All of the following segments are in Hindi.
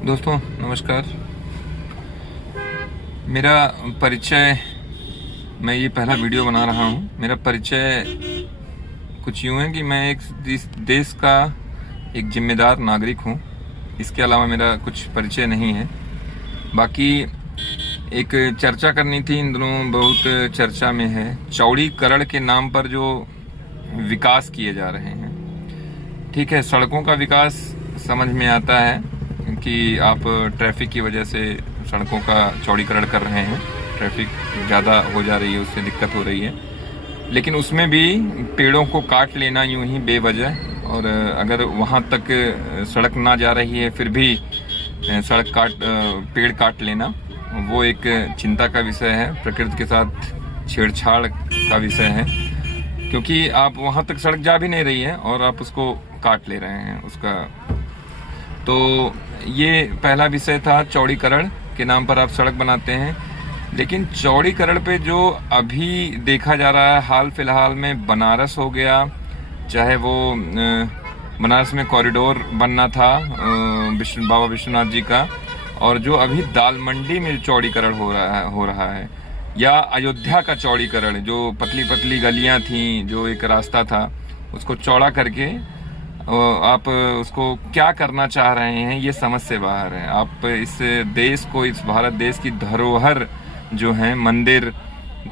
दोस्तों नमस्कार। मेरा परिचय, मैं ये पहला वीडियो बना रहा हूँ। मेरा परिचय कुछ यूँ है कि मैं एक इस देश का एक जिम्मेदार नागरिक हूँ। इसके अलावा मेरा कुछ परिचय नहीं है। बाकी एक चर्चा करनी थी, इन दिनों बहुत चर्चा में है, चौड़ीकरण के नाम पर जो विकास किए जा रहे हैं। ठीक है, सड़कों का विकास समझ में आता है कि आप ट्रैफिक की वजह से सड़कों का चौड़ीकरण कर रहे हैं, ट्रैफिक ज़्यादा हो जा रही है, उससे दिक्कत हो रही है। लेकिन उसमें भी पेड़ों को काट लेना यूं ही बेवजह, और अगर वहां तक सड़क ना जा रही है फिर भी पेड़ काट लेना, वो एक चिंता का विषय है, प्रकृति के साथ छेड़छाड़ का विषय है। क्योंकि आप वहां तक सड़क जा भी नहीं रही है और आप उसको काट ले रहे हैं उसका। तो ये पहला विषय था, चौड़ीकरण के नाम पर आप सड़क बनाते हैं। लेकिन चौड़ीकरण पे जो अभी देखा जा रहा है हाल फिलहाल में, बनारस हो गया, चाहे वो बनारस में कॉरिडोर बनना था बाबा विश्वनाथ जी का, और जो अभी दाल मंडी में चौड़ीकरण हो रहा है, या अयोध्या का चौड़ीकरण, जो पतली पतली गलियां थी, जो एक रास्ता था, उसको चौड़ा करके आप उसको क्या करना चाह रहे हैं, ये समझ से बाहर है। आप इस देश को, इस भारत देश की धरोहर जो है, मंदिर,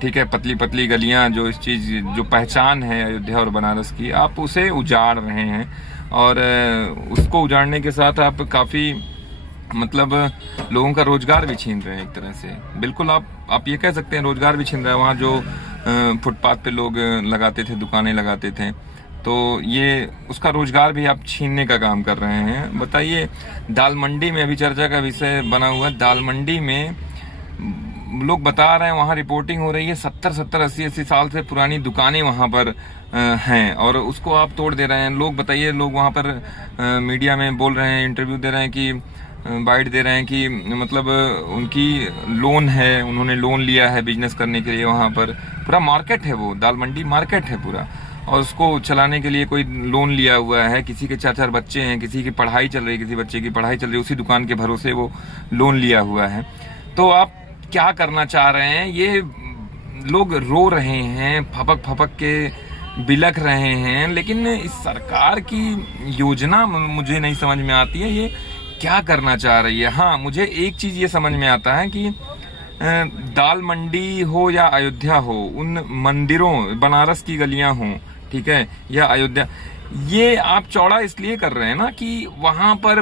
ठीक है, पतली पतली गलियां, जो इस चीज जो पहचान है अयोध्या और बनारस की, आप उसे उजाड़ रहे हैं। और उसको उजाड़ने के साथ आप काफी मतलब लोगों का रोजगार भी छीन रहे हैं एक तरह से। बिल्कुल, आप ये कह सकते हैं रोजगार भी छीन रहे हैं। वहाँ जो फुटपाथ पे लोग लगाते थे, दुकानें लगाते थे, तो ये उसका रोजगार भी आप छीनने का काम कर रहे हैं। बताइए, दाल मंडी में अभी चर्चा का विषय बना हुआ, दाल मंडी में लोग बता रहे हैं, वहां रिपोर्टिंग हो रही है, 70 80 साल से पुरानी दुकानें वहां पर हैं, और उसको आप तोड़ दे रहे हैं। लोग, बताइए, लोग वहां पर मीडिया में बोल रहे हैं, इंटरव्यू दे रहे हैं कि बाइट दे रहे हैं कि मतलब उनकी लोन है, उन्होंने लोन लिया है बिजनेस करने के लिए। वहां पर पूरा मार्केट है, वो दाल मंडी मार्केट है पूरा, और उसको चलाने के लिए कोई लोन लिया हुआ है। किसी के 4 बच्चे हैं, किसी की पढ़ाई चल रही है, किसी बच्चे की पढ़ाई चल रही है, उसी दुकान के भरोसे वो लोन लिया हुआ है। तो आप क्या करना चाह रहे हैं? ये लोग रो रहे हैं, फपक फपक के बिलख रहे हैं, लेकिन इस सरकार की योजना मुझे नहीं समझ में आती है, ये क्या करना चाह रही है। हाँ, मुझे एक चीज ये समझ में आता है कि दाल मंडी हो या अयोध्या हो, उन मंदिरों, बनारस की गलियां हों, ठीक है, या अयोध्या, ये आप चौड़ा इसलिए कर रहे हैं ना कि वहां पर